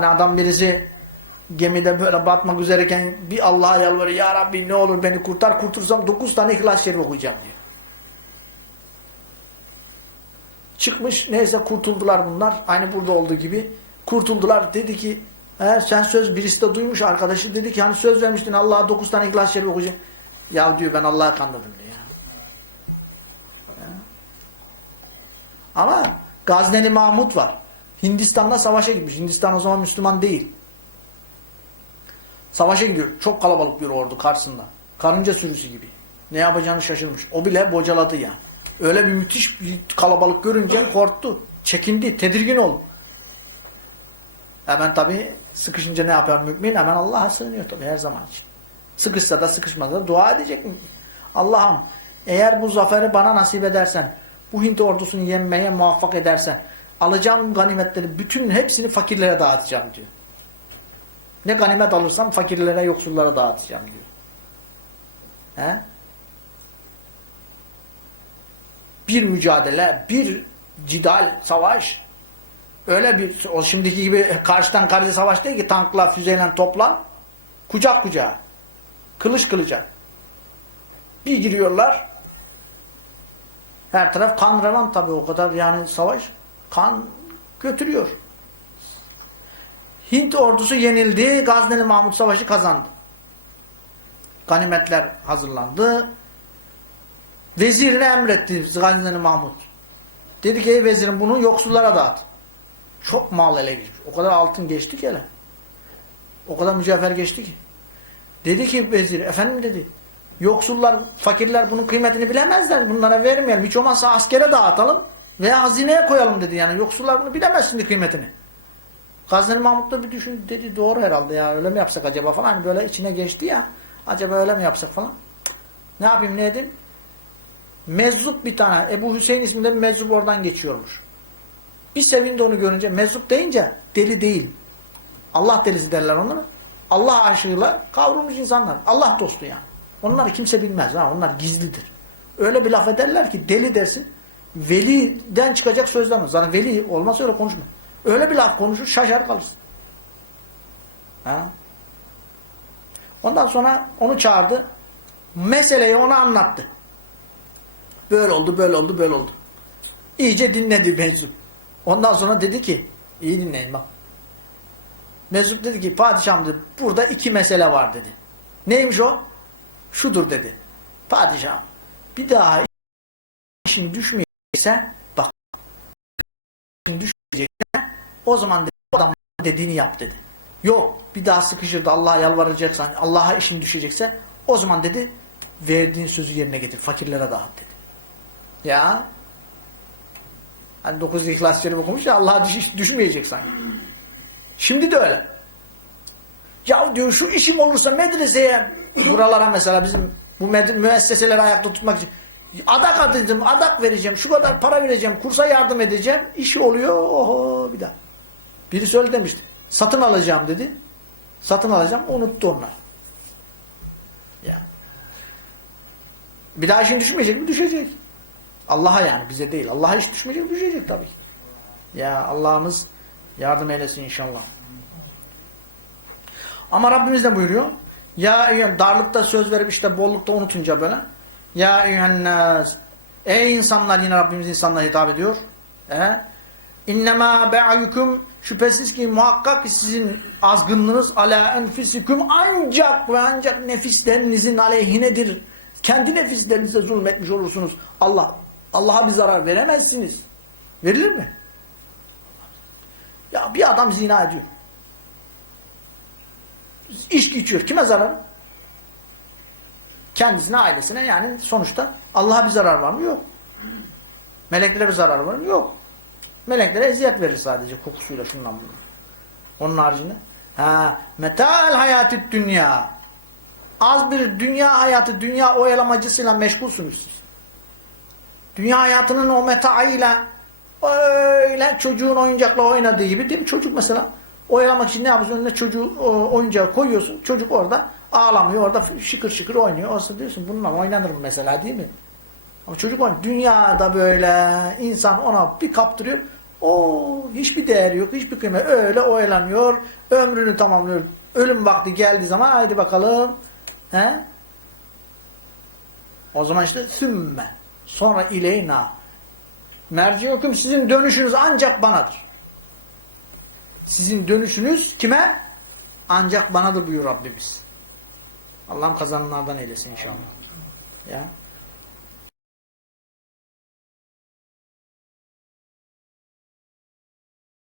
Yani adam birisi gemide böyle batmak üzereyken bir Allah'a yalvarıyor. Ya Rabbi ne olur beni kurtar. Kurtursam 9 tane İhlas Şerif okuyacağım diyor. Çıkmış neyse kurtuldular bunlar. Aynı burada olduğu gibi. Kurtuldular. Dedi ki eğer sen söz birisi de duymuş arkadaşı dedi ki hani söz vermiştin Allah'a 9 tane İhlas Şerif okuyacağım. Ya diyor ben Allah'a kandırdım diyor. Ya. Ama Gazneli Mahmut var. Hindistan'da savaşa gitmiş. Hindistan o zaman Müslüman değil. Savaşa gidiyor. Çok kalabalık bir ordu karşısında. Karınca sürüsü gibi. Ne yapacağını şaşırmış. O bile bocaladı ya. Öyle bir müthiş bir kalabalık görünce korktu. Çekindi. Tedirgin oldu. Hemen tabi sıkışınca ne yapar mümin? Hemen Allah'a sığınıyor tabi her zaman için. Sıkışsa da sıkışmasa da dua edecek mi? Allah'ım eğer bu zaferi bana nasip edersen, bu Hint ordusunu yenmeye muvaffak edersen, alacağım ganimetleri bütün hepsini fakirlere dağıtacağım diyor. Ne ganimet alırsam fakirlere, yoksullara dağıtacağım diyor. He? Bir mücadele, bir cidal, savaş. Öyle bir, o şimdiki gibi karşıdan karşı savaş değil ki tankla, füzeyle topla. Kucak kucağa. Kılıç kılıca. Bir giriyorlar. Her taraf kan revan tabii o kadar yani savaş. Kan götürüyor. Hint ordusu yenildi. Gazneli Mahmut Savaşı kazandı. Ganimetler hazırlandı. Vezirine emretti Gazneli Mahmut. Dedi ki ey vezirim bunu yoksullara dağıt. Çok mal ele geçmiş. O kadar altın geçti ki hele. O kadar mücevher geçti ki. Dedi ki vezir, efendim dedi, yoksullar, fakirler bunun kıymetini bilemezler. Bunlara vermeyelim. Hiç olmazsa askere dağıtalım veya hazineye koyalım dedi. Yani yoksullar bunu bilemez şimdi kıymetini. Gazneli Mahmut da bir düşün dedi doğru herhalde ya öyle mi yapsak acaba falan. Hani böyle içine geçti ya. Acaba öyle mi yapsak falan. Ne yapayım ne edeyim? Mezzup bir tane. Ebu Hüseyin isminde bir mezzup oradan geçiyormuş. Bir sevindi onu görünce. Mezzup deyince deli değil. Allah delisi derler onlara. Allah aşığıyla kavrulmuş insanlar. Allah dostu yani. Onları kimse bilmez. Ha, onlar gizlidir. Öyle bir laf ederler ki deli dersin. Veliden çıkacak sözler mi? Zaten veli olmasa öyle konuşma. Öyle bir laf konuşur şaşar kalırsın. Ha? Ondan sonra onu çağırdı. Meseleyi ona anlattı. Böyle oldu, böyle oldu, böyle oldu. İyice dinledi meczup. Ondan sonra dedi ki, iyi dinleyin bak. Meczup dedi ki, padişahım dedi, burada iki mesele var dedi. Neymiş o? Şudur dedi. Padişahım, bir daha işin düşmeyecekse, bak, işin düşmeyecekse, o zaman dedi, adam dediğini yap dedi. Yok, bir daha sıkışır da Allah'a yalvaracaksan, Allah'a işin düşecekse, o zaman dedi, verdiğin sözü yerine getir, fakirlere dağıt dedi. Ya, Hani dokuz İhlas Şerif okumuş ya Allah'a düş, düşmeyecek sanki. Şimdi de öyle. Ya diyor şu işim olursa medreseye buralara mesela bizim bu müesseseleri ayakta tutmak için adak atacağım, adak vereceğim, şu kadar para vereceğim, kursa yardım edeceğim. İşi oluyor. Oho bir daha. Birisi öyle demişti. Satın alacağım dedi. Satın alacağım. Unuttu onlar. Ya. Bir daha işin düşmeyecek mi? Düşecek. Allah'a yani bize değil. Allah'a hiç düşmeyecek düşecek tabii. Ya Allah'ımız yardım eylesin inşallah. Ama Rabbimiz de buyuruyor. Ya darlıkta söz verip işte bollukta unutunca böyle. Ya eyyühennâs Ey insanlar yine Rabbimiz insanlara hitap ediyor. E? İnnemâ be'ayukum şüphesiz ki muhakkak sizin azgınlığınız ala enfisiküm ancak ve ancak nefislerinizin aleyhinedir. Kendi nefislerinize zulmetmiş olursunuz. Allah Allah'a bir zarar veremezsiniz. Verilir mi? Ya bir adam zina ediyor. İçki içiyor. Kime zarar? Kendisine, ailesine yani sonuçta Allah'a bir zarar var mı? Yok. Meleklere bir zarar var mı? Yok. Meleklere eziyet verir sadece kokusuyla şundan bunu. Onun haricinde. Ha, metal hayatı dünya. Az bir dünya hayatı, dünya oyalamacısıyla meşgulsünüz siz. Dünya hayatının o metaıyla öyle çocuğun oyuncakla oynadığı gibi değil mi? Çocuk mesela oyalamak için ne yapıyorsun? Önüne çocuğu oyuncağı koyuyorsun. Çocuk orada ağlamıyor. Orada şıkır şıkır oynuyor. Olsa diyorsun bununla oynanırım mesela değil mi? Ama çocuk oynuyor. Dünyada böyle insan ona bir kaptırıyor. O hiçbir değeri yok, hiçbir kıymet. Öyle oyalanıyor, ömrünü tamamlıyor. Ölüm vakti geldiği zaman haydi bakalım. He? O zaman işte sümme. Sonra ileyna. Merciyokum sizin dönüşünüz ancak banadır. Sizin dönüşünüz kime? Ancak banadır buyur Rabbimiz. Allah'ım kazananlardan eylesin inşallah. Ya.